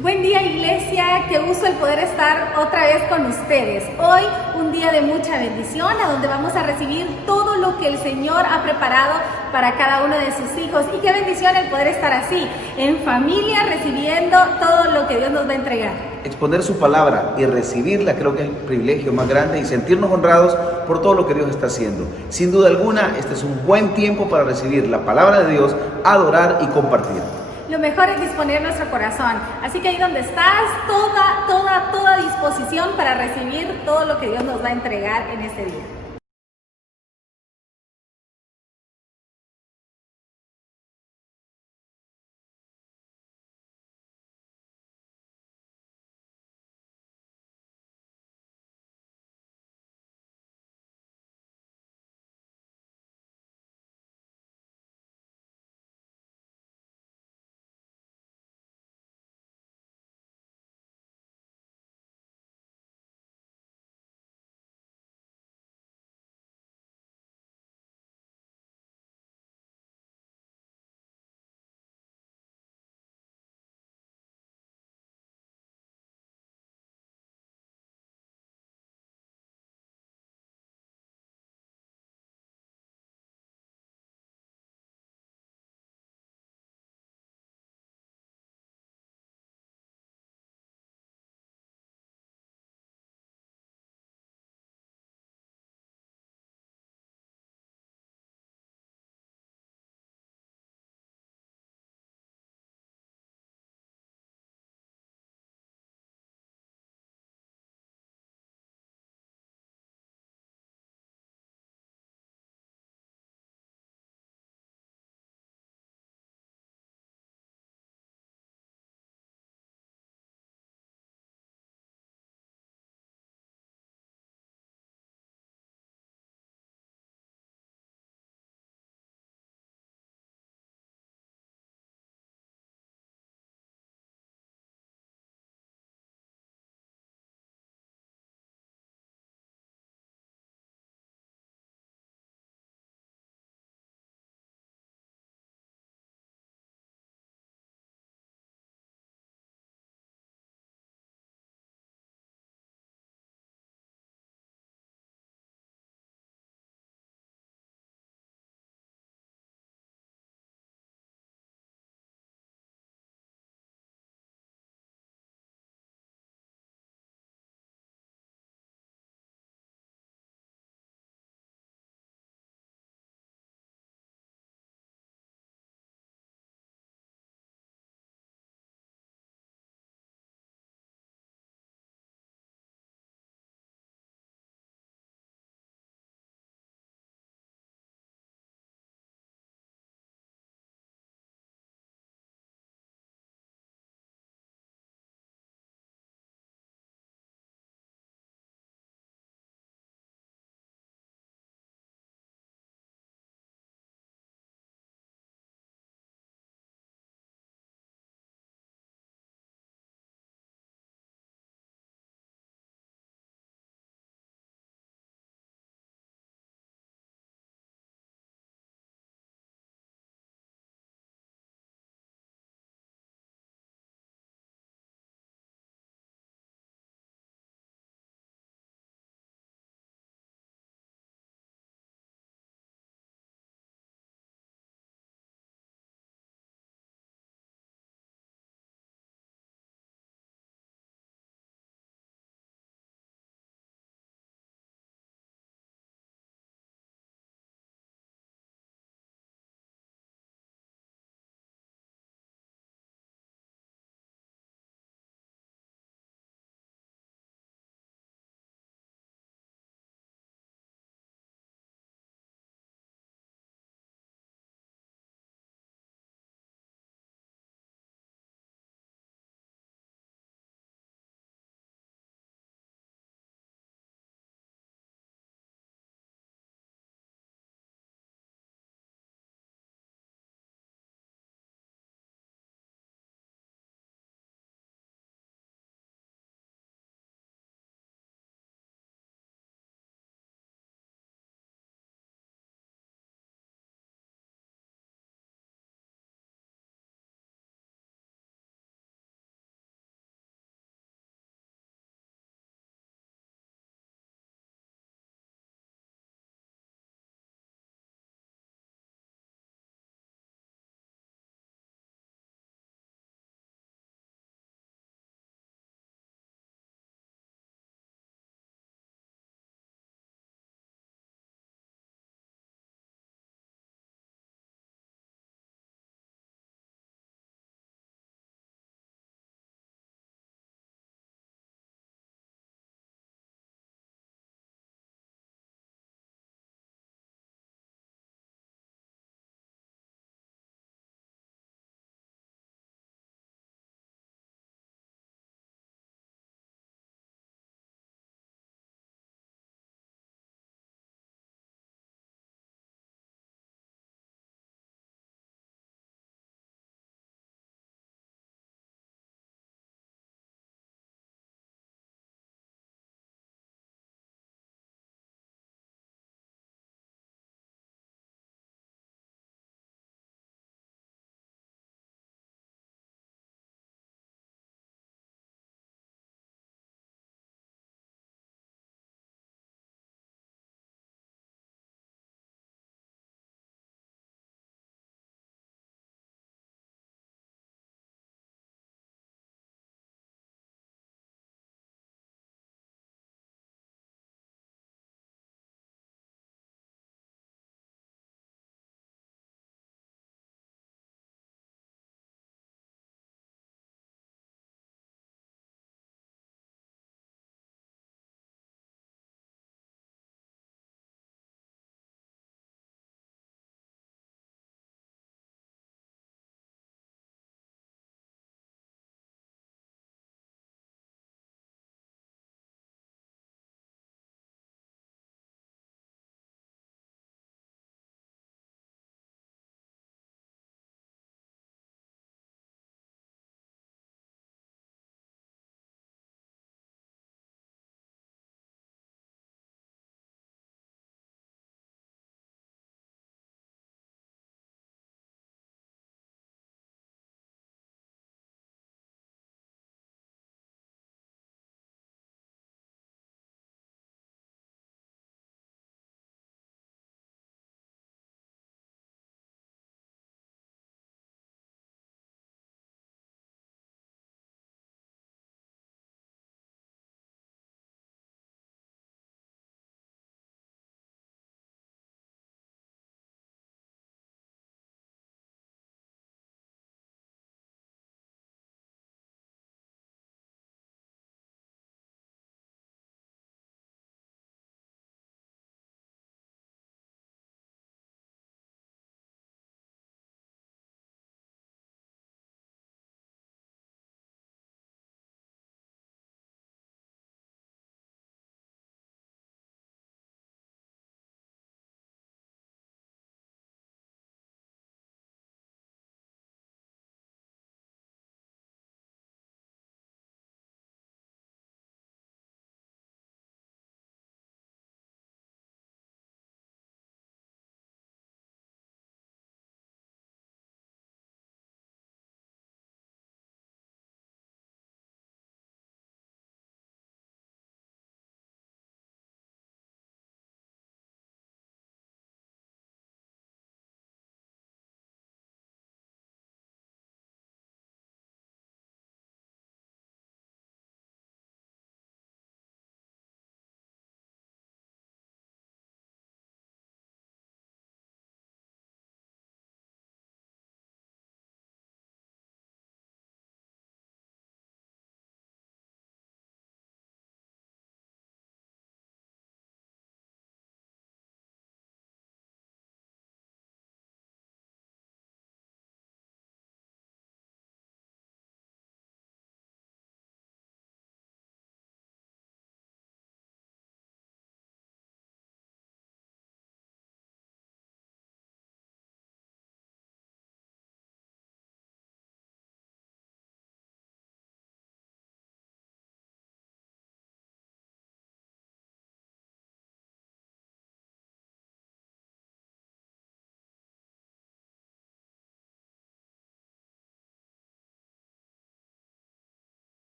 Buen día, iglesia, qué gusto el poder estar otra vez con ustedes. Hoy un día de mucha bendición, a donde vamos a recibir todo lo que el Señor ha preparado para cada uno de sus hijos. Y qué bendición el poder estar así, en familia, recibiendo todo lo que Dios nos va a entregar. Exponer su palabra y recibirla creo que es el privilegio más grande y sentirnos honrados por todo lo que Dios está haciendo. Sin duda alguna, este es un buen tiempo para recibir la palabra de Dios, adorar y compartir. Lo mejor es disponer nuestro corazón. Así que ahí donde estás, toda disposición para recibir todo lo que Dios nos va a entregar en este día.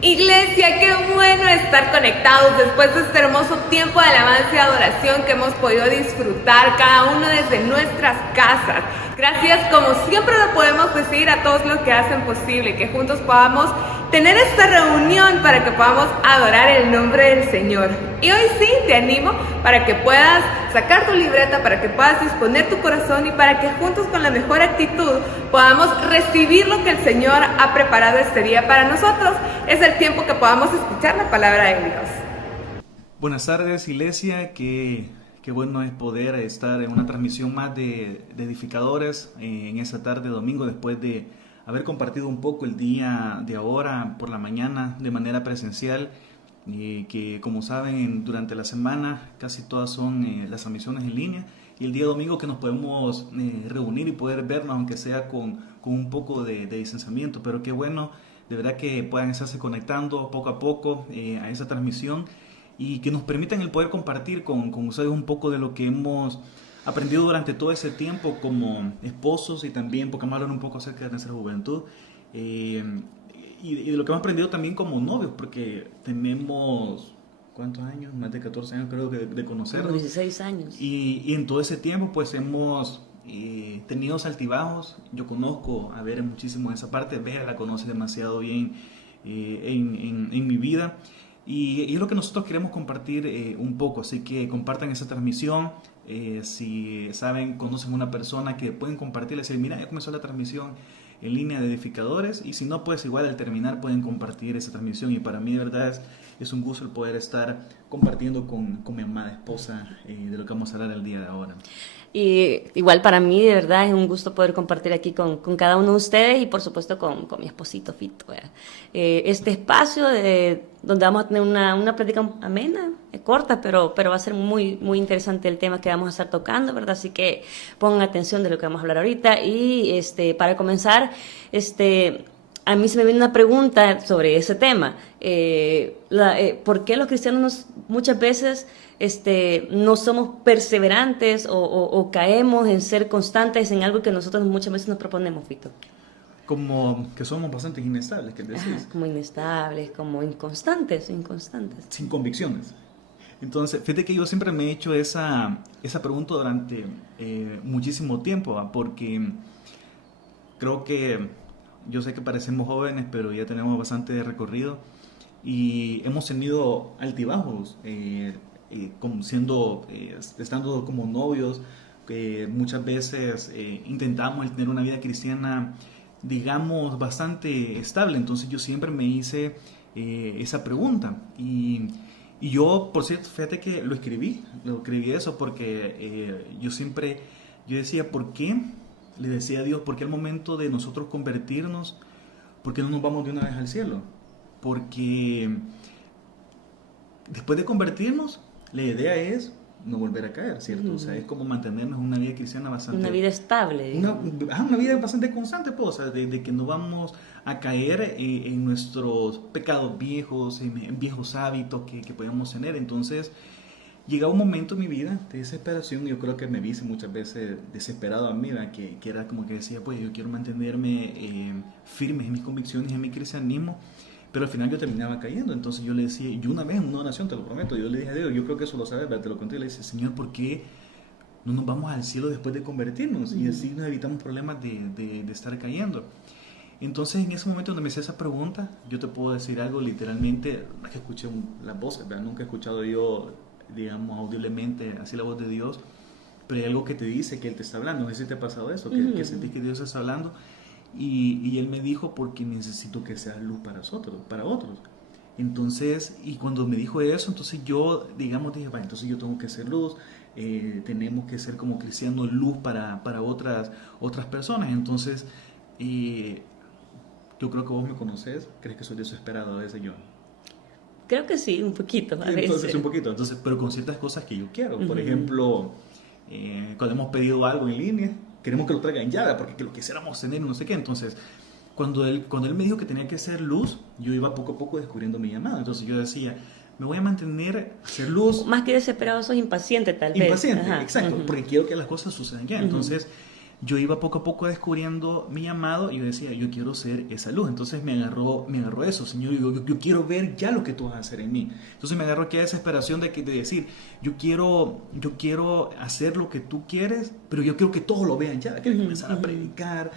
Iglesia, qué bueno estar conectados después de este hermoso tiempo de alabanza y adoración que hemos podido disfrutar cada uno desde nuestras casas. Gracias, como siempre lo podemos decir, a todos los que hacen posible que juntos podamos tener esta reunión para que podamos adorar el nombre del Señor. Y hoy sí, te animo para que puedas sacar tu libreta, para que puedas disponer tu corazón y para que juntos con la mejor actitud podamos recibir lo que el Señor ha preparado este día para nosotros. Es el tiempo que podamos escuchar la palabra de Dios. Buenas tardes, iglesia, qué bueno es poder estar en una transmisión más de edificadores en esta tarde domingo, después de haber compartido un poco el día de ahora por la mañana de manera presencial, que como saben durante la semana casi todas son las transmisiones en línea, y el día domingo que nos podemos reunir y poder vernos, aunque sea con un poco de distanciamiento. Pero qué bueno de verdad que puedan estarse conectando poco a poco a esa transmisión y que nos permitan el poder compartir con ustedes un poco de lo que hemos aprendido durante todo ese tiempo como esposos, y también porque vamos a hablar un poco acerca de nuestra juventud y de lo que hemos aprendido también como novios, porque tenemos, ¿cuántos años? Más de 14 años creo de conocernos. 16 años. Y en todo ese tiempo pues hemos tenido altibajos. Yo conozco a Vera muchísimo en esa parte, Vera la conoce demasiado bien en mi vida. Y es lo que nosotros queremos compartir un poco, así que compartan esa transmisión. Si saben, conocen una persona que pueden compartir, decir, mira, ya comenzó la transmisión en línea de edificadores, y si no, pues igual al terminar pueden compartir esa transmisión. Y para mí de verdad es un gusto el poder estar compartiendo con mi amada esposa de lo que vamos a hablar el día de ahora. Y igual para mí de verdad es un gusto poder compartir aquí con cada uno de ustedes, y por supuesto con mi esposito Fito, ¿verdad? Este espacio donde vamos a tener una plática amena, corta, pero va a ser muy, muy interesante el tema que vamos a estar tocando, ¿verdad? Así que pongan atención de lo que vamos a hablar ahorita. Y para comenzar, a mí se me viene una pregunta sobre ese tema. ¿Por qué los cristianos muchas veces no somos perseverantes o caemos en ser constantes en algo que nosotros muchas veces nos proponemos, Fito? Como que somos bastante inestables, ¿qué decís? Ajá, como inestables, como inconstantes. Sin convicciones. Entonces, fíjate que yo siempre me he hecho esa pregunta durante muchísimo tiempo, ¿va? Porque creo que yo sé que parecemos jóvenes, pero ya tenemos bastante recorrido y hemos tenido altibajos, estando como novios, muchas veces intentamos tener una vida cristiana, digamos, bastante estable. Entonces yo siempre me hice esa pregunta, y yo, por cierto, fíjate que lo escribí eso porque yo decía, ¿por qué? Le decía a Dios, ¿por qué al momento de nosotros convertirnos, por qué no nos vamos de una vez al cielo? Porque después de convertirnos, la idea es no volver a caer, ¿cierto? O sea, es como mantenernos en una vida cristiana bastante... Una vida estable. Una vida bastante constante, pues, o sea, de que no vamos a caer en nuestros pecados viejos, en viejos hábitos que podemos tener. Entonces, llegaba un momento en mi vida de desesperación. Yo creo que me vi muchas veces desesperado a mí, que era como que decía, pues yo quiero mantenerme firme en mis convicciones, en mi cristianismo, pero al final yo terminaba cayendo. Entonces yo le decía, yo una vez en una oración, te lo prometo, yo le dije a Dios, yo creo que eso lo sabes, te lo conté, y le dije, Señor, ¿por qué no nos vamos al cielo después de convertirnos? Y así nos evitamos problemas de estar cayendo. Entonces en ese momento donde me hice esa pregunta, yo te puedo decir algo literalmente, no es que escuché las voces, ¿verdad? Nunca he escuchado yo, digamos, audiblemente así la voz de Dios, pero hay algo que te dice que Él te está hablando. No sé si te ha pasado eso, que sentís que Dios está hablando, y Él me dijo, porque necesito que seas luz para otros. Entonces, y cuando me dijo eso, entonces yo, digamos, dije, vale, entonces yo tengo que ser luz, tenemos que ser como cristianos luz para otras personas. Entonces, yo creo que vos me conoces, ¿crees que soy desesperado a veces yo? Creo que sí, un poquito. Entonces, un poquito. Entonces, pero con ciertas cosas que yo quiero. Por ejemplo, cuando hemos pedido algo en línea, queremos que lo traigan ya, porque lo quisiéramos tener y no sé qué. Entonces, cuando él me dijo que tenía que ser luz, yo iba poco a poco descubriendo mi llamado. Entonces yo decía, me voy a mantener, ser luz. Más que desesperado, sos impaciente tal vez. Impaciente, exacto, porque quiero que las cosas sucedan ya. Entonces, yo iba poco a poco descubriendo mi llamado y yo decía, yo quiero ser esa luz. Entonces me agarró eso, Señor, yo quiero ver ya lo que tú vas a hacer en mí. Entonces me agarró aquella desesperación de decir, yo quiero hacer lo que tú quieres, pero yo quiero que todos lo vean ya. Quiero comenzar a predicar,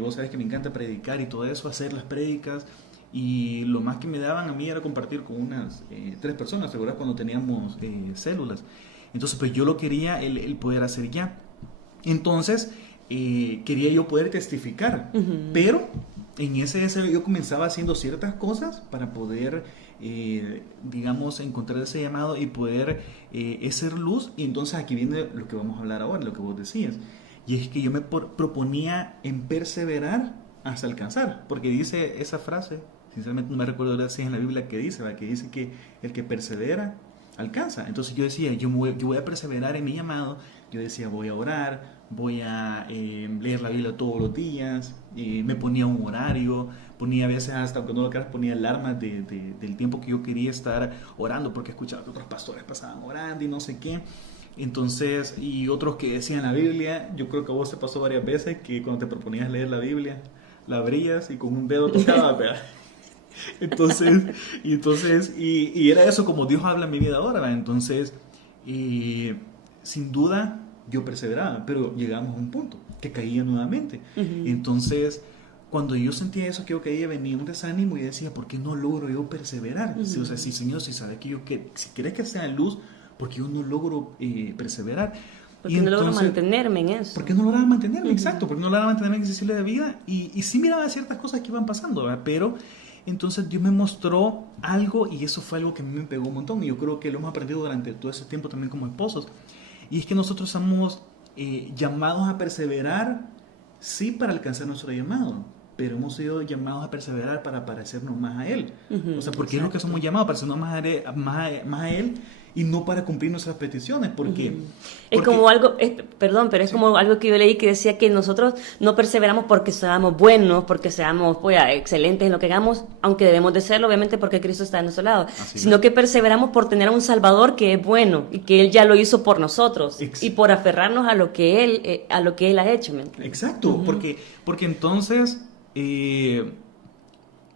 vos sabés que me encanta predicar y todo eso, hacer las prédicas. Y lo más que me daban a mí era compartir con unas 3 personas, ¿te acuerdas? Cuando teníamos células. Entonces pues yo lo quería el poder hacer ya. Entonces quería yo poder testificar, pero en ese deseo yo comenzaba haciendo ciertas cosas para poder, digamos, encontrar ese llamado y poder ser luz. Y entonces aquí viene lo que vamos a hablar ahora, lo que vos decías. Y es que yo me proponía en perseverar hasta alcanzar, porque dice esa frase, sinceramente no me recuerdo si es en la Biblia que dice que el que persevera alcanza. Entonces yo decía, yo voy a perseverar en mi llamado. Yo decía, voy a orar, voy a leer la Biblia todos los días, me ponía un horario, ponía a veces hasta, aunque no lo creas, ponía alarmas del tiempo que yo quería estar orando, porque escuchaba que otros pastores pasaban orando y no sé qué. Entonces, y otros que decían la Biblia. Yo creo que a vos te pasó varias veces que cuando te proponías leer la Biblia, la abrías y con un dedo tocaba, entonces era eso como Dios habla en mi vida ahora, ¿verdad? Entonces, sin duda yo perseveraba, pero llegamos a un punto que caía nuevamente. Entonces, cuando yo sentía eso, que yo caía, venía un desánimo y decía, ¿por qué no logro yo perseverar? O sea, sí, Señor, si sabes si quieres que sea luz, ¿por qué yo no logro perseverar? Porque no logro mantenerme en eso. Porque no lograba mantenerme, exacto, porque no lograba mantenerme en ese estilo de vida. Y sí miraba ciertas cosas que iban pasando, ¿verdad? Pero entonces Dios me mostró algo, y eso fue algo que a mí me pegó un montón. Y yo creo que lo hemos aprendido durante todo ese tiempo también como esposos. Y es que nosotros somos llamados a perseverar, sí, para alcanzar nuestro llamado, pero hemos sido llamados a perseverar para parecernos más a Él. O sea, porque es lo que somos llamados, para parecernos más a Él, y no para cumplir nuestras peticiones. Porque es como algo, perdón, pero es como algo que yo leí que decía que nosotros no perseveramos porque seamos buenos, porque seamos excelentes en lo que hagamos, aunque debemos de serlo, obviamente, porque Cristo está a nuestro lado, sino que perseveramos por tener a un Salvador que es bueno y que Él ya lo hizo por nosotros y por aferrarnos a lo que Él ha hecho. Exacto, porque entonces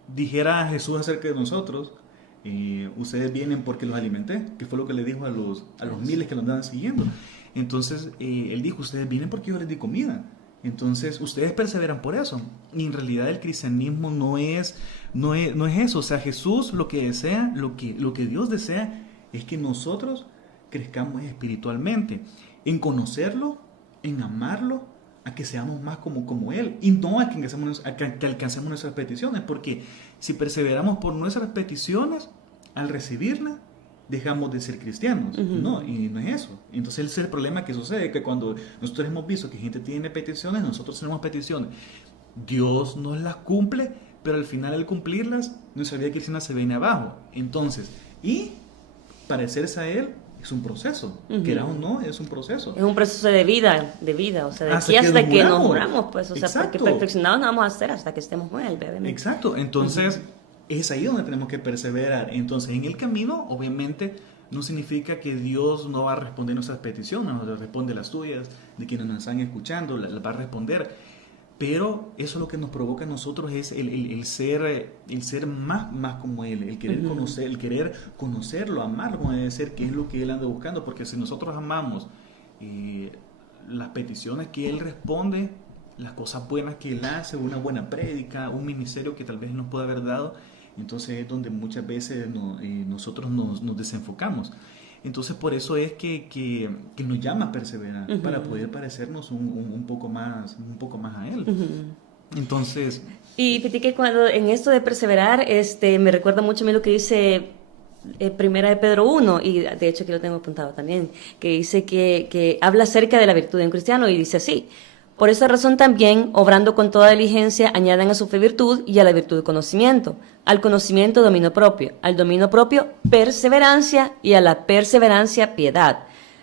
dijera Jesús acerca de nosotros, ustedes vienen porque los alimenté, que fue lo que le dijo a los miles que lo andaban siguiendo. Entonces Él dijo, ustedes vienen porque yo les di comida. Entonces ustedes perseveran por eso. Y en realidad el cristianismo no es eso. O sea, Jesús lo que desea, lo que Dios desea es que nosotros crezcamos espiritualmente, en conocerlo, en amarlo, a que seamos más como Él, y no a que alcancemos nuestras peticiones, porque si perseveramos por nuestras peticiones, al recibirlas, dejamos de ser cristianos. No, y no es eso. Entonces ese es el problema que sucede, que cuando nosotros hemos visto que gente tiene peticiones, nosotros tenemos peticiones, Dios nos las cumple, pero al final al cumplirlas, nuestra vida cristiana se viene abajo. Entonces, y parecerse a Él es un proceso, quieras o no, es un proceso. Es un proceso de vida, o sea, de aquí hasta que nos muramos, pues, o sea, porque perfeccionados no vamos a ser hasta que estemos con Él, bebé. Exacto, entonces es ahí donde tenemos que perseverar. Entonces, en el camino, obviamente, no significa que Dios no va a responder nuestras peticiones, nos responde las tuyas, de quienes nos están escuchando, las va a responder. Pero eso lo que nos provoca a nosotros es el ser más como Él, el querer conocer, el querer conocerlo, amarlo como debe ser, que es lo que Él anda buscando. Porque si nosotros amamos las peticiones que Él responde, las cosas buenas que Él hace, una buena prédica, un ministerio que tal vez nos pueda haber dado, entonces es donde muchas veces nosotros nos desenfocamos. Entonces por eso es que nos llama a perseverar, para poder parecernos un poco más a Él. Entonces... Y fíjate que cuando en esto de perseverar, me recuerda mucho a mí lo que dice Primera de Pedro 1, y de hecho aquí lo tengo apuntado también, que dice que habla acerca de la virtud de un cristiano, y dice así: por esa razón también, obrando con toda diligencia, añadan a su fe virtud, y a la virtud conocimiento, al conocimiento dominio propio, al dominio propio perseverancia, y a la perseverancia piedad,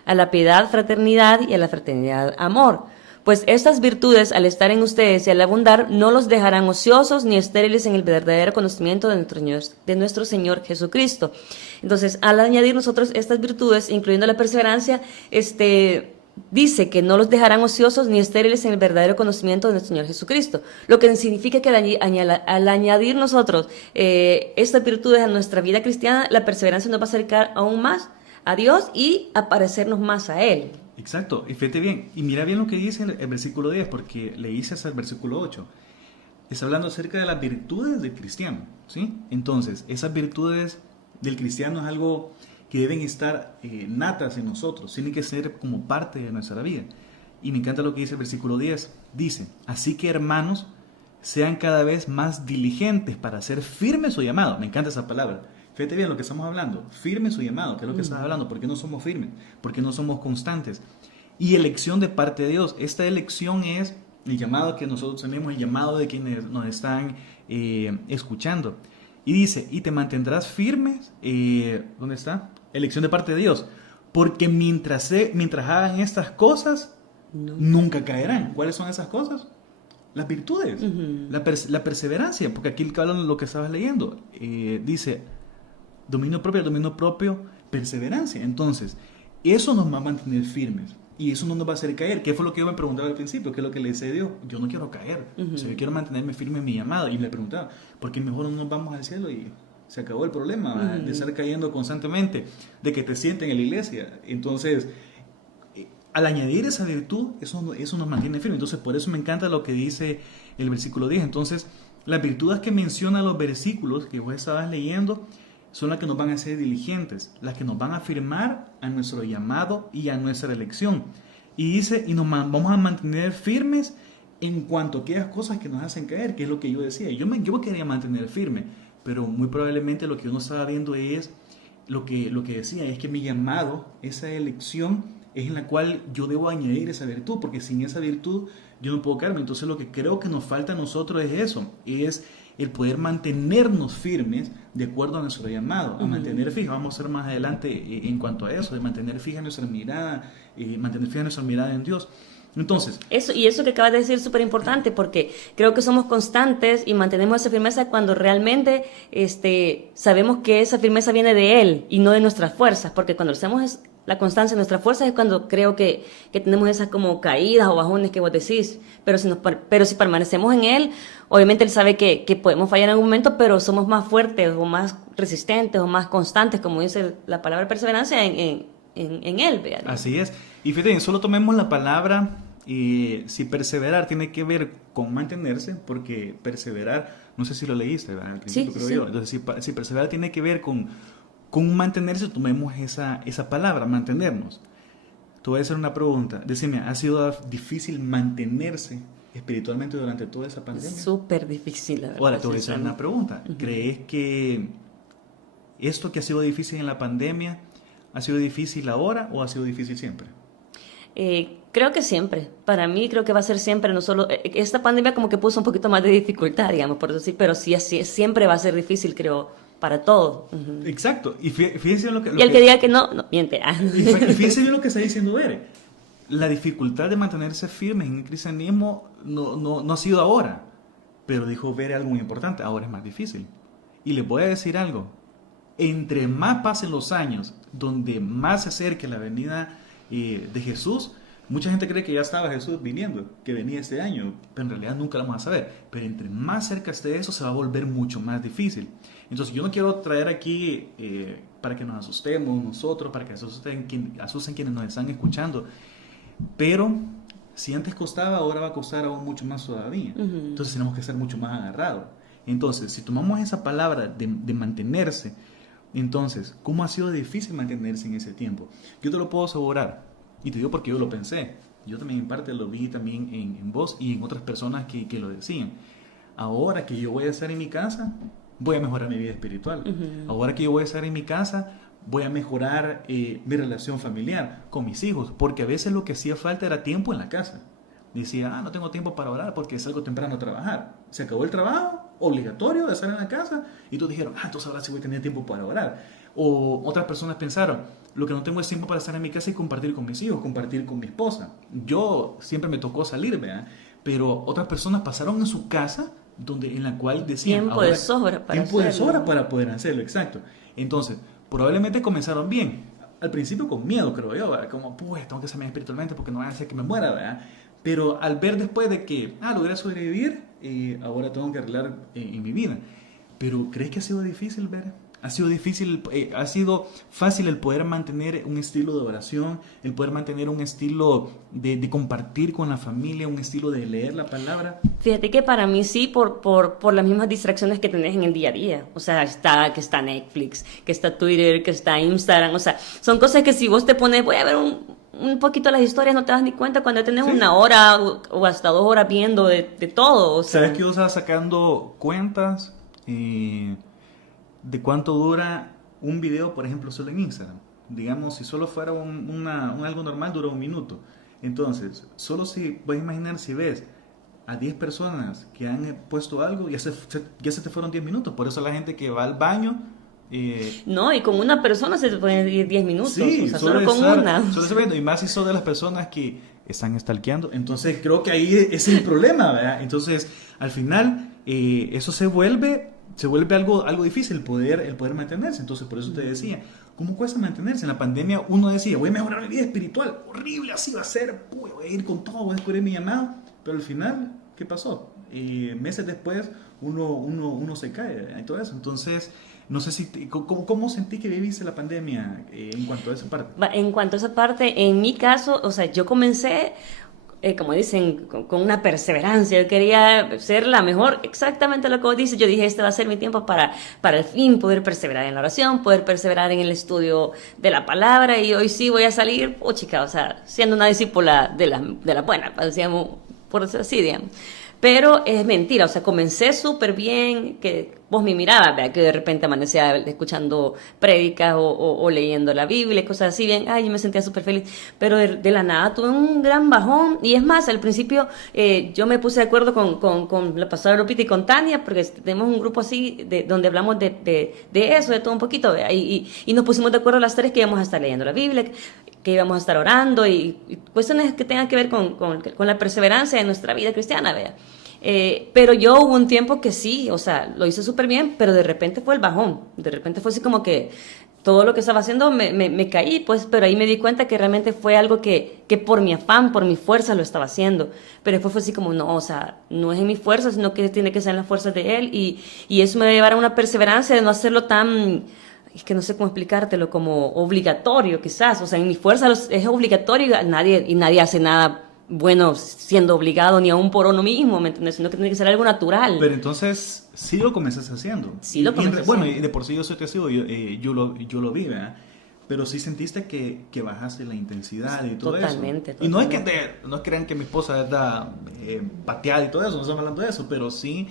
a la piedad fraternidad, y a la fraternidad amor. Pues estas virtudes, al estar en ustedes y al abundar, no los dejarán ociosos ni estériles en el verdadero conocimiento de nuestro Señor Jesucristo. Entonces, al añadir nosotros estas virtudes, incluyendo la perseverancia, dice que no los dejarán ociosos ni estériles en el verdadero conocimiento de nuestro Señor Jesucristo. Lo que significa que al añadir nosotros estas virtudes a nuestra vida cristiana, la perseverancia nos va a acercar aún más a Dios y a parecernos más a Él. Exacto, y fíjate bien, y mira bien lo que dice el versículo 10, porque leíste hasta el versículo 8. Está hablando acerca de las virtudes del cristiano, ¿sí? Entonces, esas virtudes del cristiano es algo que deben estar natas en nosotros, tienen que ser como parte de nuestra vida. Y me encanta lo que dice el versículo 10. Dice, así que hermanos, sean cada vez más diligentes para hacer firme su llamado. Me encanta esa palabra. Fíjate bien lo que estamos hablando. Firme su llamado, que es lo que estás hablando. ¿Por qué no somos firmes? ¿Por qué no somos constantes? Y elección de parte de Dios. Esta elección es el llamado que nosotros tenemos, el llamado de quienes nos están escuchando. Y dice, y te mantendrás firmes. ¿Dónde está? Elección de parte de Dios. Porque mientras hagan estas cosas, nunca caerán. ¿Cuáles son esas cosas? Las virtudes, la perseverancia. Porque aquí hablan lo que estabas leyendo. Dice, dominio propio, perseverancia. Entonces, eso nos va a mantener firmes. Y eso no nos va a hacer caer. ¿Qué fue lo que yo me preguntaba al principio? ¿Qué es lo que le decía a Dios? Yo no quiero caer. O sea, yo quiero mantenerme firme en mi llamado. Y me preguntaba, ¿por qué mejor no nos vamos al cielo y se acabó el problema de estar cayendo constantemente, de que te sienten en la iglesia? Entonces, al añadir esa virtud, eso nos mantiene firme. Entonces, por eso me encanta lo que dice el versículo 10. Entonces, las virtudes que mencionan los versículos que vos estabas leyendo son las que nos van a hacer diligentes, las que nos van a afirmar a nuestro llamado y a nuestra elección. Y dice, y nos vamos a mantener firmes en cuanto a aquellas cosas que nos hacen caer, que es lo que yo decía. Yo me quería mantener firme, pero muy probablemente lo que yo no estaba viendo es lo que decía, es que mi llamado, esa elección, es en la cual yo debo añadir esa virtud, porque sin esa virtud yo no puedo caerme. Entonces lo que creo que nos falta a nosotros es eso, es el poder mantenernos firmes de acuerdo a nuestro llamado, a mantener fija. Vamos a ver más adelante en cuanto a eso, de mantener fija nuestra mirada, mantener fija nuestra mirada en Dios. Entonces, eso que acabas de decir es súper importante, porque creo que somos constantes y mantenemos esa firmeza cuando realmente sabemos que esa firmeza viene de Él y no de nuestras fuerzas, porque cuando hacemos la constancia de nuestras fuerzas es cuando creo que tenemos esas como caídas o bajones que vos decís, pero si permanecemos en Él, obviamente Él sabe que podemos fallar en algún momento, pero somos más fuertes o más resistentes o más constantes, como dice la palabra perseverancia, en Él. ¿Verdad? Así es. Y fíjate, solo tomemos la palabra, si perseverar tiene que ver con mantenerse, porque perseverar, no sé si lo leíste, ¿verdad? Al principio, creo yo. Entonces, si perseverar tiene que ver con mantenerse, tomemos esa palabra, mantenernos. Te voy a hacer una pregunta. Decime, ¿ha sido difícil mantenerse espiritualmente durante toda esa pandemia? Súper difícil, la verdad. Ahora te voy a hacer una pregunta. ¿Crees que esto que ha sido difícil en la pandemia ha sido difícil ahora o ha sido difícil siempre? Creo que siempre. Para mí creo que va a ser siempre. No solo esta pandemia como que puso un poquito más de dificultad, digamos, por eso sí, pero sí así siempre va a ser difícil, creo, para todos. Exacto. Y fíjense lo que... Y el que diga que no miente. Y fíjense bien lo que está diciendo Bere. La dificultad de mantenerse firmes en el cristianismo no ha sido ahora. Pero dijo Bere algo muy importante. Ahora es más difícil. Y les voy a decir algo. Entre más pasen los años, donde más se acerque la venida de Jesús, mucha gente cree que ya estaba Jesús viniendo, que venía este año, pero en realidad nunca lo vamos a saber. Pero entre más cerca esté de eso, se va a volver mucho más difícil. Entonces yo no quiero traer aquí para que nos asustemos nosotros, para que asusten quienes nos están escuchando, pero si antes costaba, ahora va a costar aún mucho más todavía. Entonces tenemos que ser mucho más agarrados. Entonces, si tomamos esa palabra de mantenerse, entonces, ¿cómo ha sido difícil mantenerse en ese tiempo? Yo te lo puedo asegurar, y te digo porque yo lo pensé. Yo también en parte lo vi también en vos y en otras personas que lo decían. Ahora que yo voy a estar en mi casa, voy a mejorar mi vida espiritual. Ahora que yo voy a estar en mi casa, voy a mejorar mi relación familiar con mis hijos, porque a veces lo que hacía falta era tiempo en la casa. Decía, no tengo tiempo para orar porque salgo temprano a trabajar. Se acabó el trabajo obligatorio de estar en la casa y todos dijeron, entonces ahora sí voy a tener tiempo para orar. O otras personas pensaron, lo que no tengo es tiempo para estar en mi casa y compartir con mis hijos, compartir con mi esposa. Yo siempre me tocó salir, ¿verdad? Pero otras personas pasaron en su casa en la cual decían, tiempo de sobra para poder hacerlo, exacto. Entonces, probablemente comenzaron bien. al principio con miedo, creo yo, ¿verdad? Como, pues, tengo que ser espiritualmente porque no van a hacer que me muera, ¿verdad? Pero al ver después de que, logré sobrevivir, ahora tengo que arreglar en mi vida. Pero ¿crees que ha sido difícil, ver? Ha sido difícil, ha sido fácil el poder mantener un estilo de oración, el poder mantener un estilo de compartir con la familia, un estilo de leer la palabra. Fíjate que para mí sí, por las mismas distracciones que tenés en el día a día. O sea, que está Netflix, que está Twitter, que está Instagram. O sea, son cosas que si vos te pones, voy a ver un poquito las historias, no te das ni cuenta cuando tenés una hora o hasta 2 horas viendo de todo. O sea, ¿sabes que yo estaba sacando cuentas de cuánto dura un video, por ejemplo, solo en Instagram? Digamos, si solo fuera un algo normal, dura 1 minuto. Entonces, solo si, puedes imaginar si ves a 10 personas que han puesto algo, ya se te fueron 10 minutos. Por eso la gente que va al baño... no, y con una persona se te pueden ir 10 minutos, sí, o sea, solo con una. Y más si son de las personas que están stalkeando. Entonces, creo que ahí es el problema, ¿verdad? Entonces, al final, eso se vuelve algo difícil, el poder mantenerse. Entonces, por eso te decía, ¿cómo cuesta mantenerse? En la pandemia uno decía, voy a mejorar mi vida espiritual, horrible, así va a ser, voy a ir con todo, voy a descubrir mi llamado. Pero al final, ¿qué pasó? Meses después uno se cae y todo eso. Entonces, no sé si ¿cómo sentí que viviste la pandemia en cuanto a esa parte? En cuanto a esa parte, en mi caso, o sea, yo comencé, como dicen, con una perseverancia. Yo quería ser la mejor, exactamente lo que vos dices. Yo dije, este va a ser mi tiempo para al fin poder perseverar en la oración, poder perseverar en el estudio de la palabra, y hoy sí voy a salir, chica, o sea, siendo una discípula de la buena, decíamos, por decirlo así, digamos. Pero es mentira, o sea, comencé súper bien, que vos me mirabas, ¿verdad? Que de repente amanecía escuchando prédicas o leyendo la Biblia, cosas así, bien, yo me sentía súper feliz, pero de la nada tuve un gran bajón. Y es más, al principio yo me puse de acuerdo con la pastora Lupita y con Tania, porque tenemos un grupo así donde hablamos de eso, de todo un poquito, ¿verdad? Y nos pusimos de acuerdo las 3 que íbamos a estar leyendo la Biblia, que íbamos a estar orando, y cuestiones que tengan que ver con la perseverancia de nuestra vida cristiana, ¿verdad? Pero yo hubo un tiempo que sí, o sea, lo hice súper bien, pero de repente fue el bajón. De repente fue así como que todo lo que estaba haciendo me caí, pues, pero ahí me di cuenta que realmente fue algo que por mi afán, por mi fuerza lo estaba haciendo. Pero después fue así como, no, o sea, no es en mi fuerza, sino que tiene que ser en las fuerzas de Él, y eso me va a llevar a una perseverancia de no hacerlo tan... Es que no sé cómo explicártelo, como obligatorio quizás. O sea, en mi fuerza es obligatorio, y nadie hace nada bueno siendo obligado, ni aún por uno mismo, ¿me entiendes? Sino que tiene que ser algo natural. Pero entonces, sí lo comenzaste haciendo. Sí lo comencé haciendo. Bueno, y de por sí yo soy testigo, yo lo vi, ¿verdad? Pero sí sentiste que bajaste la intensidad y todo totalmente, eso. Y no es que crean que mi esposa está pateada y todo eso, no estamos hablando de eso, pero sí...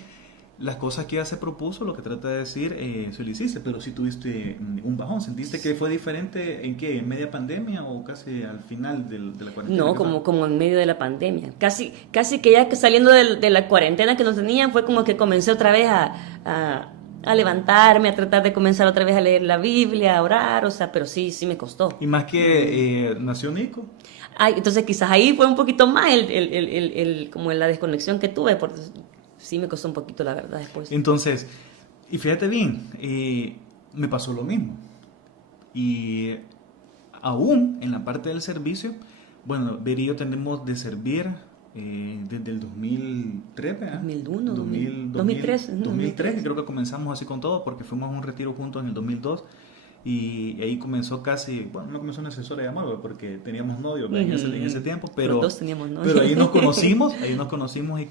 Las cosas que ella se propuso, lo que trata de decir, se lo hiciste, pero sí tuviste un bajón. ¿Sentiste que fue diferente en qué? ¿En media pandemia o casi al final de la cuarentena? No, como en medio de la pandemia. Casi que ya saliendo de la cuarentena que nos tenían, fue como que comencé otra vez a levantarme, a tratar de comenzar otra vez a leer la Biblia, a orar, o sea, pero sí me costó. Y más que nació Nico. Entonces quizás ahí fue un poquito más como la desconexión que tuve, porque sí me costó un poquito, la verdad, después. Entonces, y fíjate bien, me pasó lo mismo. Y aún en la parte del servicio, bueno, Ver y yo tenemos de servir desde el 2003, ¿verdad? 2001, 2003. 2003, creo que comenzamos así con todo, porque fuimos a un retiro juntos en el 2002. Y ahí comenzó casi, bueno, no comenzó una asesora de amor, porque teníamos novio en ese tiempo, pero, los dos teníamos novio. Pero ahí nos conocimos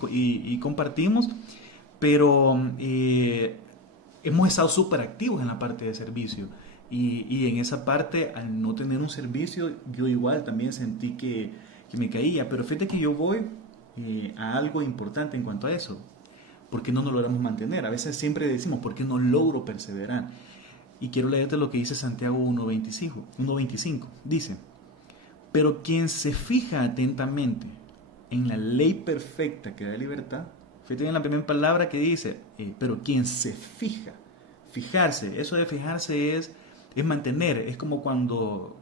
y compartimos, pero hemos estado súper activos en la parte de servicio, y en esa parte, al no tener un servicio, yo igual también sentí que me caía. Pero fíjate que yo voy a algo importante en cuanto a eso, porque no nos logramos mantener. A veces siempre decimos, ¿por qué no logro perseverar? Y quiero leerte lo que dice Santiago 1.25. Dice, pero quien se fija atentamente en la ley perfecta que da libertad, fíjate en la primera palabra que dice, pero quien se fija, fijarse, eso de fijarse es mantener, es como cuando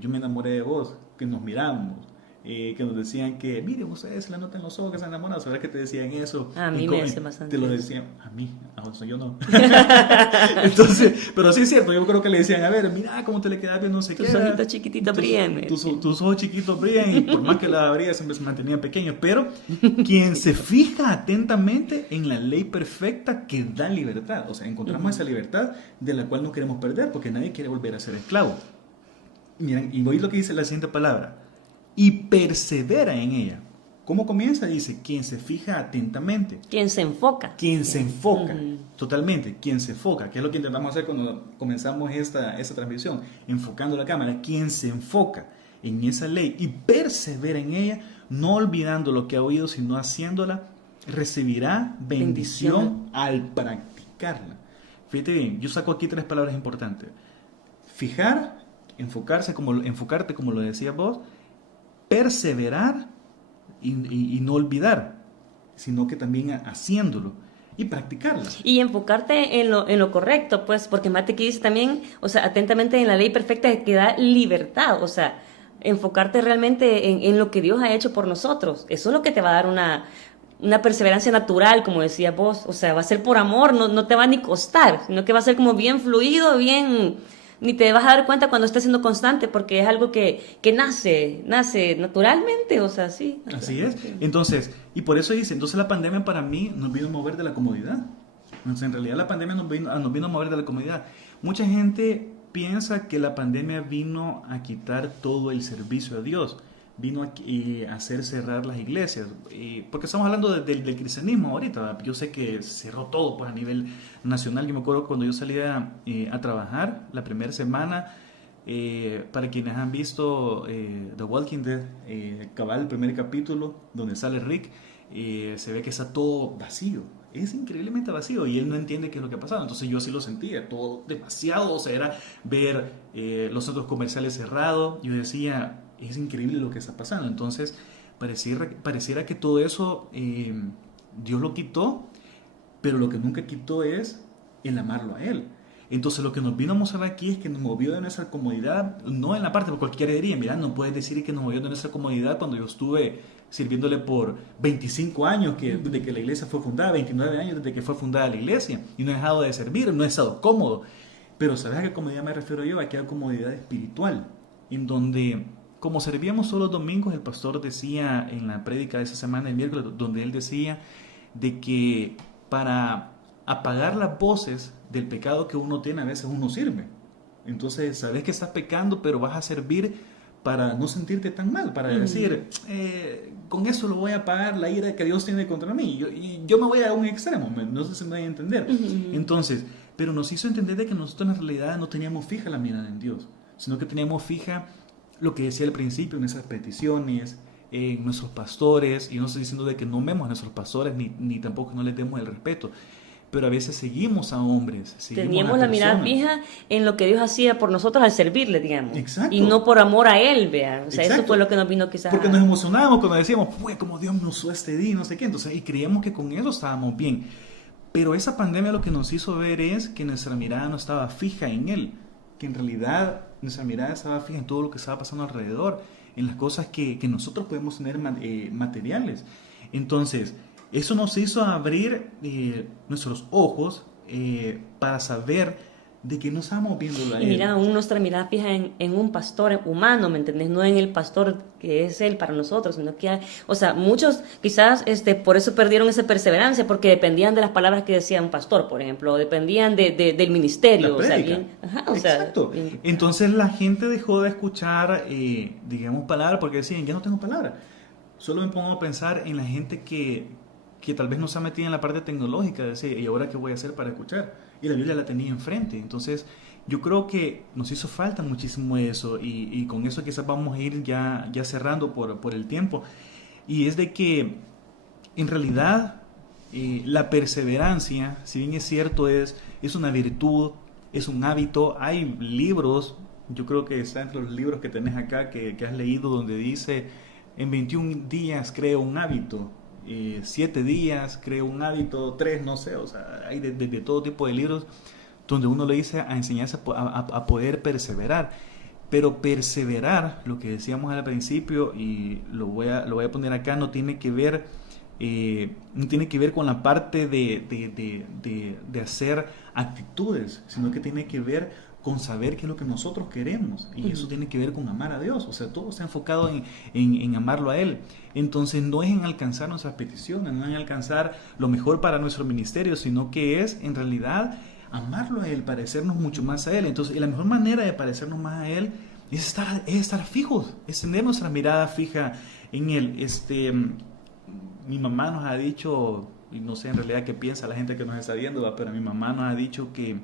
yo me enamoré de vos, que nos miramos, que nos decían que, miren, ustedes se la notan los ojos que se enamoran, ¿sabes que te decían eso? A mí me hace bastante. Te lo decían, a mí, yo no. Entonces, pero sí es cierto, yo creo que le decían, a ver, mira cómo te le queda bien, no sé qué. Tus ojitos chiquititos brillan. Tus ojos chiquitos brillan y por más que la abría siempre se mantenían pequeños. Pero quien se fija atentamente en la ley perfecta que da libertad, o sea, encontramos esa libertad de la cual no queremos perder porque nadie quiere volver a ser esclavo. Miren, y voy lo que dice la siguiente palabra. Y persevera en ella. ¿Cómo comienza? Dice, quien se fija atentamente. Quien se enfoca. Quien se enfoca, totalmente, quien se enfoca, que es lo que intentamos hacer cuando comenzamos esta transmisión, enfocando la cámara. Quien se enfoca en esa ley y persevera en ella, no olvidando lo que ha oído, sino haciéndola, recibirá bendición al practicarla. Fíjate bien, yo saco aquí 3 palabras importantes. Fijar, enfocarte como lo decías vos, perseverar y no olvidar, sino que también haciéndolo y practicarlo. Y enfocarte en lo correcto, pues, porque Mate que dice también, o sea, atentamente en la ley perfecta que da libertad, o sea, enfocarte realmente en lo que Dios ha hecho por nosotros. Eso es lo que te va a dar una perseverancia natural, como decías vos, o sea, va a ser por amor, no te va a ni costar, sino que va a ser como bien fluido, bien... Ni te vas a dar cuenta cuando estés siendo constante, porque es algo que nace naturalmente, o sea, sí. Así es. Entonces, y por eso dice, entonces la pandemia para mí nos vino a mover de la comodidad. Entonces, en realidad la pandemia nos vino a mover de la comodidad. Mucha gente piensa que la pandemia vino a quitar todo el servicio a Dios, vino a hacer cerrar las iglesias, porque estamos hablando del cristianismo ahorita, ¿verdad? Yo sé que cerró todo pues, a nivel nacional. Yo me acuerdo cuando yo salía a trabajar la primera semana, para quienes han visto The Walking Dead, cabal, el primer capítulo donde sale Rick, se ve que está todo vacío. Es increíblemente vacío y él no entiende qué es lo que ha pasado. Entonces yo sí lo sentía, todo demasiado, o sea, era ver los centros comerciales cerrados. Yo decía, es increíble lo que está pasando. Entonces pareciera que todo eso Dios lo quitó, pero lo que nunca quitó es el amarlo a Él. Entonces lo que nos vino a mostrar aquí es que nos movió de nuestra comodidad, no en la parte, porque cualquiera diría, mira, no puedes decir que nos movió de nuestra comodidad cuando yo estuve sirviéndole por 25 años desde que la iglesia fue fundada, 29 años desde que fue fundada la iglesia, y no he dejado de servir, no he estado cómodo. Pero ¿sabes a qué comodidad me refiero yo? Aquí a comodidad espiritual, en donde, como servíamos solo los domingos, el pastor decía en la prédica de esa semana, el miércoles, donde él decía de que para apagar las voces del pecado que uno tiene, a veces uno sirve. Entonces, sabes que estás pecando, pero vas a servir para no sentirte tan mal, para decir, con eso lo voy a apagar la ira que Dios tiene contra mí. Yo me voy a un extremo, no sé si me voy a entender. Entonces, pero nos hizo entender de que nosotros en realidad no teníamos fija la mirada en Dios, sino que teníamos fija lo que decía al principio, nuestras peticiones, nuestros pastores, y no estoy diciendo de que no vemos a nuestros pastores, ni tampoco no les demos el respeto, pero a veces seguimos a hombres. Teníamos la mirada fija en lo que Dios hacía por nosotros al servirle, digamos. Exacto. Y no por amor a Él, vean. O sea, Exacto. Eso fue lo que nos vino quizás. Porque nos emocionábamos cuando decíamos, pues, como Dios me usó este día, no sé qué. Entonces, y creíamos que con eso estábamos bien. Pero esa pandemia lo que nos hizo ver es que nuestra mirada no estaba fija en Él. Que en realidad nuestra mirada estaba fija en todo lo que estaba pasando alrededor. En las cosas que nosotros podemos tener materiales. Entonces, eso nos hizo abrir nuestros ojos para saber de que no estábamos viendo a Él. Y mira, aún nuestra mirada fija en un pastor humano, ¿me entendés? No en el pastor que es Él para nosotros, sino que o sea, muchos quizás por eso perdieron esa perseverancia, porque dependían de las palabras que decía un pastor, por ejemplo, o dependían del ministerio. La prédica. Exacto. Entonces la gente dejó de escuchar, digamos, palabras, porque decían, ya no tengo palabras. Solo me pongo a pensar en la gente que tal vez no se ha metido en la parte tecnológica, de decir, ¿y ahora qué voy a hacer para escuchar? Y la Biblia la tenía enfrente. Entonces, yo creo que nos hizo falta muchísimo eso, y con eso quizás vamos a ir ya cerrando por el tiempo. Y es de que, en realidad, la perseverancia, si bien es cierto, es una virtud, es un hábito. Hay libros, yo creo que está entre los libros que tenés acá, que has leído, donde dice, en 21 días creo un hábito. 7 días, creo un hábito, 3, no sé, o sea, hay de todo tipo de libros donde uno le dice a enseñarse a poder perseverar. Pero perseverar, lo que decíamos al principio, y lo voy a poner acá, no tiene que ver con la parte de hacer actitudes, sino que tiene que ver con saber qué es lo que nosotros queremos, y eso tiene que ver con amar a Dios. O sea, todo está enfocado en amarlo a Él. Entonces no es en alcanzar nuestras peticiones, no es en alcanzar lo mejor para nuestro ministerio, sino que es en realidad amarlo a Él, parecernos mucho más a Él. Entonces, y la mejor manera de parecernos más a Él es estar fijos, es tener nuestra mirada fija en Él. Mi mamá nos ha dicho, y no sé en realidad qué piensa la gente que nos está viendo, pero mi mamá nos ha dicho que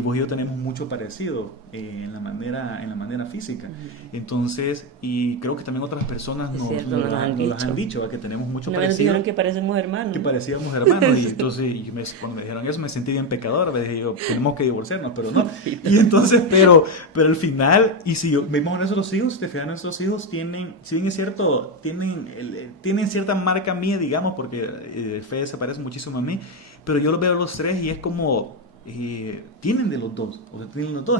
vos y yo tenemos mucho parecido en la manera física. Entonces, y creo que también otras personas nos han dicho que tenemos mucho parecido. Nos dijeron que parecemos hermanos. Que parecíamos hermanos. Y entonces, cuando me dijeron eso, me sentí bien pecador. Me dije yo, tenemos que divorciarnos, pero no. Y entonces, pero al final, y si vemos eso, los hijos, te fijas, nuestros hijos tienen, si bien es cierto, tienen cierta marca mía, digamos, porque Fede se parece muchísimo a mí, pero yo los veo los tres y es como tienen de los dos,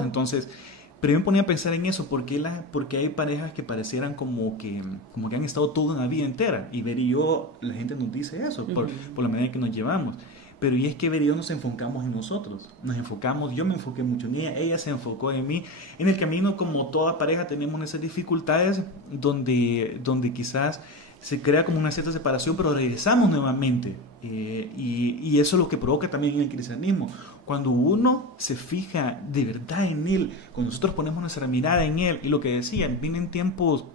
entonces, pero yo me ponía a pensar en eso, porque hay parejas que parecieran como que han estado toda una vida entera, y Ver y yo, la gente nos dice eso, por la manera en que nos llevamos, pero y es que Ver y yo nos enfocamos en nosotros, yo me enfoqué mucho en ella se enfocó en mí, en el camino, como toda pareja tenemos esas dificultades, donde quizás se crea como una cierta separación, pero regresamos nuevamente, y eso es lo que provoca también en el cristianismo. Cuando uno se fija de verdad en Él, cuando nosotros ponemos nuestra mirada en Él, y lo que decían, vienen tiempos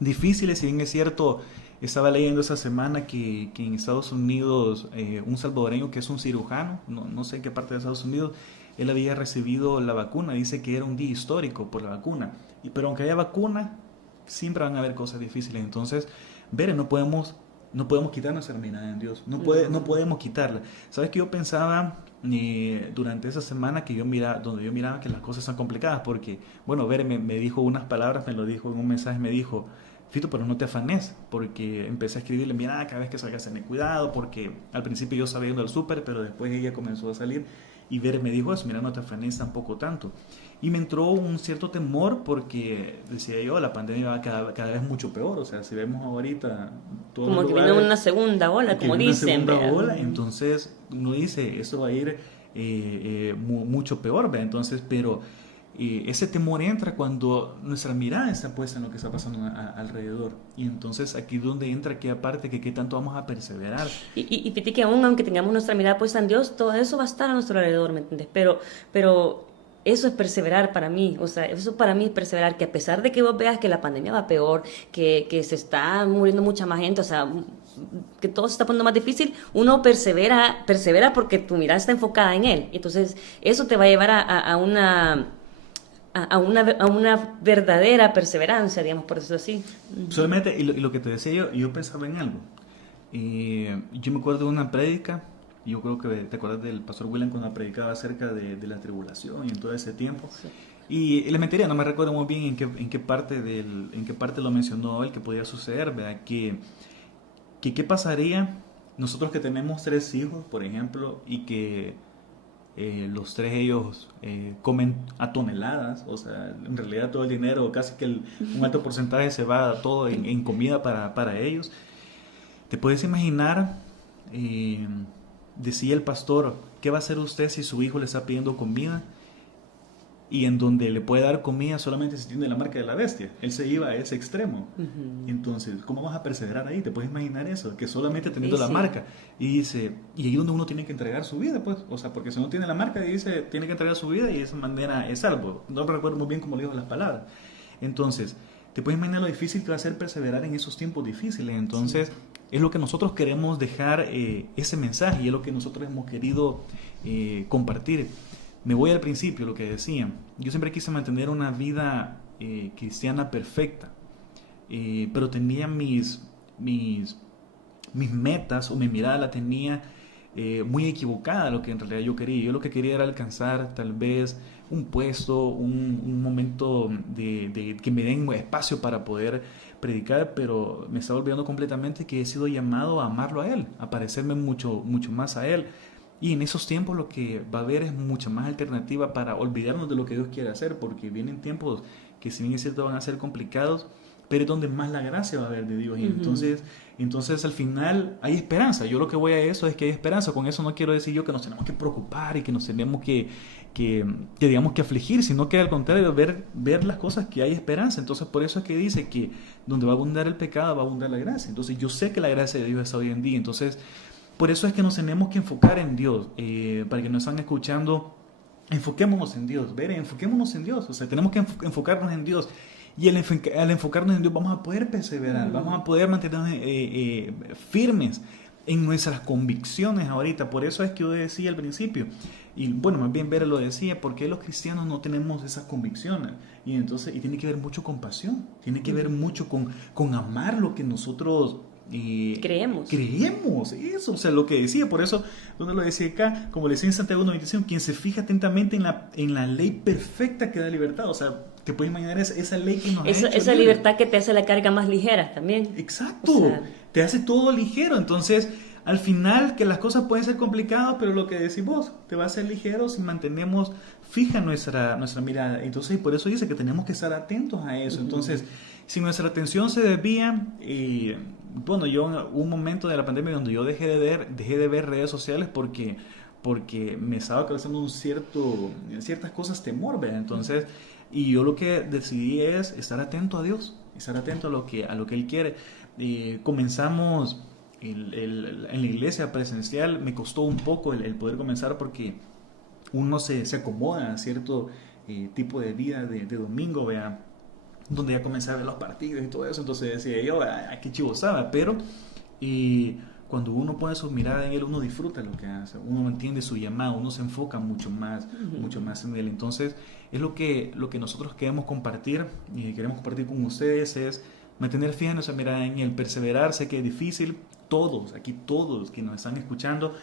difíciles, si bien es cierto, estaba leyendo esa semana que en Estados Unidos un salvadoreño que es un cirujano, no sé en qué parte de Estados Unidos, él había recibido la vacuna, dice que era un día histórico por la vacuna, pero aunque haya vacuna, siempre van a haber cosas difíciles. Entonces, no podemos quitar nuestra mirada en Dios, no podemos quitarla. ¿Sabes qué yo pensaba durante esa semana donde yo miraba que las cosas son complicadas? Porque, bueno, me dijo unas palabras, me lo dijo en un mensaje, me dijo, Fito, pero no te afanes, porque empecé a escribirle, mira, cada vez que salgas ten cuidado, porque al principio yo estaba yendo al súper, pero después ella comenzó a salir, y me dijo eso, mira, no te afanes tampoco tanto. Y me entró un cierto temor, porque decía yo, la pandemia va cada vez mucho peor. O sea, si vemos ahorita todo como que viene una segunda ola, como dicen. Una segunda ola, entonces uno dice, esto va a ir mucho peor, ¿verdad? Entonces, pero ese temor entra cuando nuestra mirada está puesta en lo que está pasando alrededor. Y entonces aquí es donde entra aquella parte que qué tanto vamos a perseverar. Y fíjate que aunque tengamos nuestra mirada puesta en Dios, todo eso va a estar a nuestro alrededor, ¿me entiendes? Pero eso es perseverar para mí, o sea, eso para mí es perseverar, que a pesar de que vos veas que la pandemia va peor, que se está muriendo mucha más gente, o sea, que todo se está poniendo más difícil, uno persevera porque tu mirada está enfocada en Él. Entonces, eso te va a llevar a una verdadera perseverancia, digamos, por eso así. Solamente, y lo que te decía yo pensaba en algo. Yo me acuerdo de una prédica. Yo creo que te acuerdas del pastor William cuando predicaba acerca de la tribulación y en todo ese tiempo. Sí. Y le mentiría, no me recuerdo muy bien en qué parte lo mencionó él que podía suceder, ¿verdad? Que qué pasaría nosotros que tenemos 3 hijos, por ejemplo, y que los 3 ellos comen a toneladas, o sea, en realidad todo el dinero, casi que un alto porcentaje se va todo en comida para ellos. ¿Te puedes imaginar? Decía el pastor, ¿qué va a hacer usted si su hijo le está pidiendo comida? Y en donde le puede dar comida solamente si tiene la marca de la bestia. Él se iba a ese extremo. Entonces, ¿cómo vas a perseverar ahí? ¿Te puedes imaginar eso? Que solamente teniendo la marca. Y dice, y ahí es donde uno tiene que entregar su vida, pues. O sea, porque si no tiene la marca, dice, tiene que entregar su vida y de esa manera es salvo. No recuerdo muy bien cómo le dijo las palabras. Entonces, ¿te puedes imaginar lo difícil que va a ser perseverar en esos tiempos difíciles? Entonces, es lo que nosotros queremos dejar ese mensaje y es lo que nosotros hemos querido compartir. Me voy al principio, lo que decía. Yo siempre quise mantener una vida cristiana perfecta, pero tenía mis metas o mi mirada la tenía muy equivocada a lo que en realidad yo quería. Yo lo que quería era alcanzar tal vez un puesto, un momento de que me den espacio para poder predicar, pero me estaba olvidando completamente que he sido llamado a amarlo a Él, a parecerme mucho más a Él. Y en esos tiempos lo que va a haber es mucha más alternativa para olvidarnos de lo que Dios quiere hacer, porque vienen tiempos que si bien es cierto van a ser complicados, pero es donde más la gracia va a haber de Dios. Y entonces al final hay esperanza. Yo lo que voy a eso es que hay esperanza. Con eso no quiero decir yo que nos tenemos que preocupar y que nos tenemos que digamos que afligir, sino que al contrario, ver las cosas que hay esperanza. Entonces por eso es que dice que donde va a abundar el pecado va a abundar la gracia. Entonces yo sé que la gracia de Dios está hoy en día. Entonces por eso es que nos tenemos que enfocar en Dios. Para que nos están escuchando, enfoquémonos en Dios. Enfoquémonos en Dios. O sea, tenemos que enfocarnos en Dios. Y al enfocarnos en Dios vamos a poder perseverar, vamos a poder mantenernos firmes en nuestras convicciones ahorita. Por eso es que yo decía al principio, y bueno, más bien Vera lo decía, porque los cristianos no tenemos esas convicciones. Y tiene que ver mucho con pasión, tiene que ver mucho con amar lo que nosotros creemos, eso, o sea, lo que decía. Por eso, donde lo decía acá, como le decía en Santiago 1:25, quien se fija atentamente en la ley perfecta que da libertad. O sea, te puedes imaginar esa ley que nos ha hecho esa libre. libertad que te hace la carga más ligera también. Exacto, o sea, te hace todo ligero. Entonces, al final, que las cosas pueden ser complicadas, pero lo que decís vos, te va a ser ligero si mantenemos fija nuestra mirada. Entonces, por eso dice que tenemos que estar atentos a eso. Entonces, si nuestra atención se desvía, bueno, yo hubo un momento de la pandemia donde yo dejé de ver redes sociales porque me estaba causando ciertas cosas temor, ¿verdad? Entonces, y yo lo que decidí es estar atento a Dios, estar atento a lo que Él quiere. Comenzamos en la iglesia presencial. Me costó un poco el poder comenzar porque uno se acomoda a cierto tipo de vida de domingo, ¿verdad? Donde ya comencé a ver los partidos y todo eso. Entonces decía yo, qué chivo estaba. Pero cuando uno pone su mirada en Él, uno disfruta lo que hace, uno entiende su llamado, uno se enfoca mucho más en Él. Entonces es lo que nosotros queremos compartir con ustedes, es mantener fija nuestra mirada en Él, perseverar. Sé que es difícil, todos que nos están escuchando,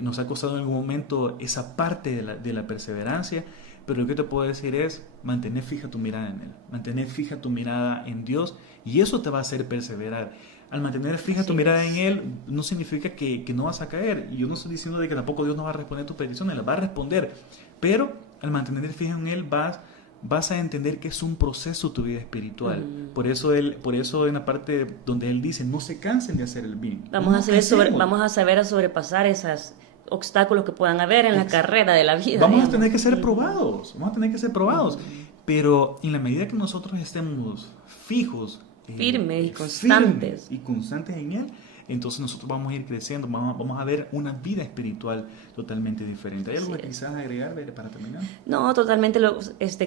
nos ha costado en algún momento esa parte de la perseverancia. Pero lo que te puedo decir es mantener fija tu mirada en Él, mantener fija tu mirada en Dios, y eso te va a hacer perseverar. Al mantener fija tu mirada en Él, no significa que no vas a caer. Y yo no estoy diciendo de que tampoco Dios no va a responder tus peticiones, las va a responder. Pero al mantener fija en Él vas a entender que es un proceso tu vida espiritual. Por eso en la parte donde Él dice, no se cansen de hacer el bien. Vamos a saber sobrepasar esos obstáculos que puedan haber en la carrera de la vida. Vamos a tener que ser probados, pero en la medida que nosotros estemos fijos, firmes y constantes en Él, entonces nosotros vamos a ir creciendo, vamos a ver una vida espiritual totalmente diferente. ¿Hay algo que quizás agregar, Bere, para terminar? No, totalmente,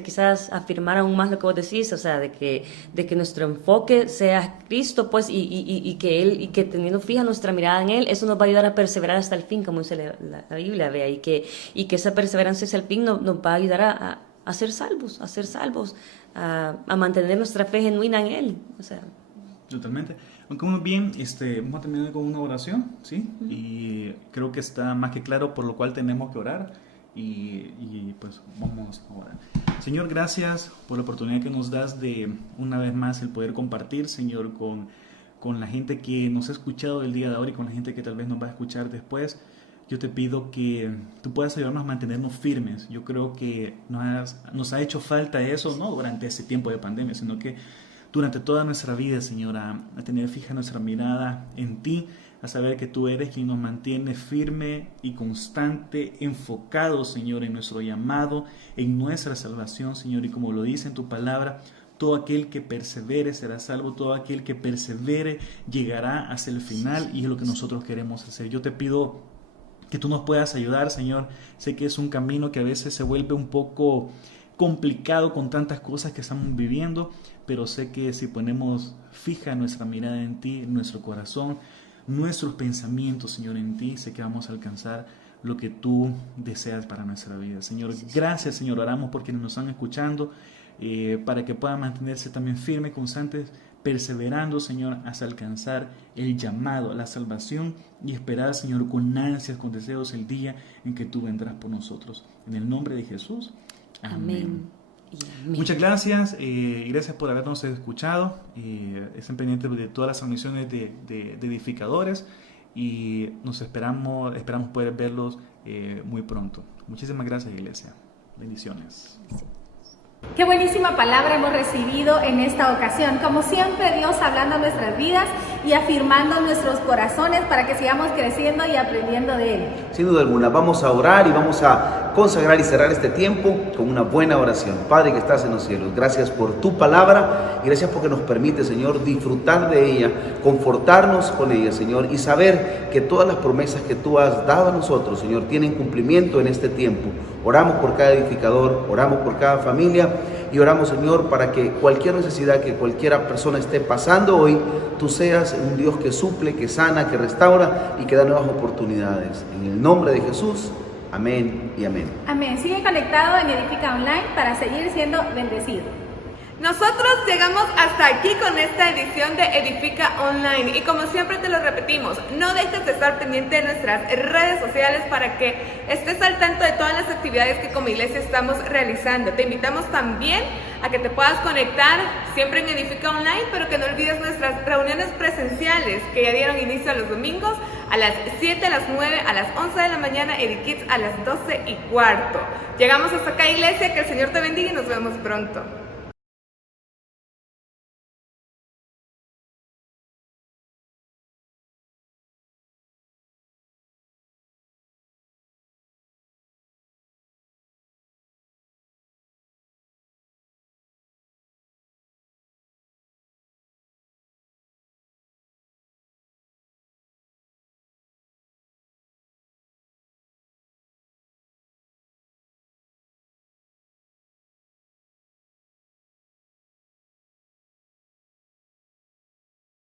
quizás afirmar aún más lo que vos decís, o sea, de que nuestro enfoque sea Cristo, pues, y que teniendo fija nuestra mirada en Él, eso nos va a ayudar a perseverar hasta el fin, como dice la Biblia, vea, y que esa perseverancia hacia el fin nos va a ayudar a ser salvos, a mantener nuestra fe genuina en Él, o sea. Totalmente. Aunque muy bien, vamos a terminar con una oración, ¿sí? Y creo que está más que claro por lo cual tenemos que orar, y pues vamos a orar. Señor, gracias por la oportunidad que nos das de una vez más el poder compartir, Señor, con la gente que nos ha escuchado el día de ahora y con la gente que tal vez nos va a escuchar después. Yo te pido que tú puedas ayudarnos a mantenernos firmes. Yo creo que nos ha hecho falta eso, no durante ese tiempo de pandemia, sino que durante toda nuestra vida, Señor, a tener fija nuestra mirada en ti, a saber que tú eres quien nos mantiene firme y constante, enfocado, Señor, en nuestro llamado, en nuestra salvación, Señor. Y como lo dice en tu palabra, todo aquel que persevere será salvo, todo aquel que persevere llegará hacia el final, y es lo que nosotros queremos hacer. Yo te pido que tú nos puedas ayudar, Señor. Sé que es un camino que a veces se vuelve un poco complicado con tantas cosas que estamos viviendo, pero sé que si ponemos fija nuestra mirada en ti, en nuestro corazón, nuestros pensamientos, Señor, en ti, sé que vamos a alcanzar lo que tú deseas para nuestra vida. Señor, gracias, Señor. Oramos por quienes nos están escuchando, para que puedan mantenerse también firmes, constantes, perseverando, Señor, hasta alcanzar el llamado, la salvación, y esperar, Señor, con ansias, con deseos, el día en que tú vendrás por nosotros. En el nombre de Jesús. Amén. Amén. Muchas gracias, gracias por habernos escuchado. Estén pendientes de todas las transmisiones de edificadores, y nos esperamos poder verlos muy pronto. Muchísimas gracias, iglesia. Bendiciones. Qué buenísima palabra hemos recibido en esta ocasión. Como siempre, Dios hablando a nuestras vidas y afirmando nuestros corazones para que sigamos creciendo y aprendiendo de Él. Sin duda alguna, vamos a orar y vamos a consagrar y cerrar este tiempo con una buena oración. Padre que estás en los cielos, gracias por tu palabra y gracias porque nos permite, Señor, disfrutar de ella, confortarnos con ella, Señor, y saber que todas las promesas que tú has dado a nosotros, Señor, tienen cumplimiento en este tiempo. Oramos por cada edificador, oramos por cada familia y oramos, Señor, para que cualquier necesidad que cualquiera persona esté pasando hoy, tú seas un Dios que suple, que sana, que restaura y que da nuevas oportunidades. En el nombre de Jesús, amén y amén. Amén. Sigue conectado en Edifica Online para seguir siendo bendecido. Nosotros llegamos hasta aquí con esta edición de Edifica Online y como siempre te lo repetimos, no dejes de estar pendiente de nuestras redes sociales para que estés al tanto de todas las actividades que como iglesia estamos realizando. Te invitamos también a que te puedas conectar siempre en Edifica Online, pero que no olvides nuestras reuniones presenciales que ya dieron inicio a los domingos a las 7, a las 9, a las 11 de la mañana, EdiKids a las 12:15. Llegamos hasta acá, iglesia, que el Señor te bendiga y nos vemos pronto.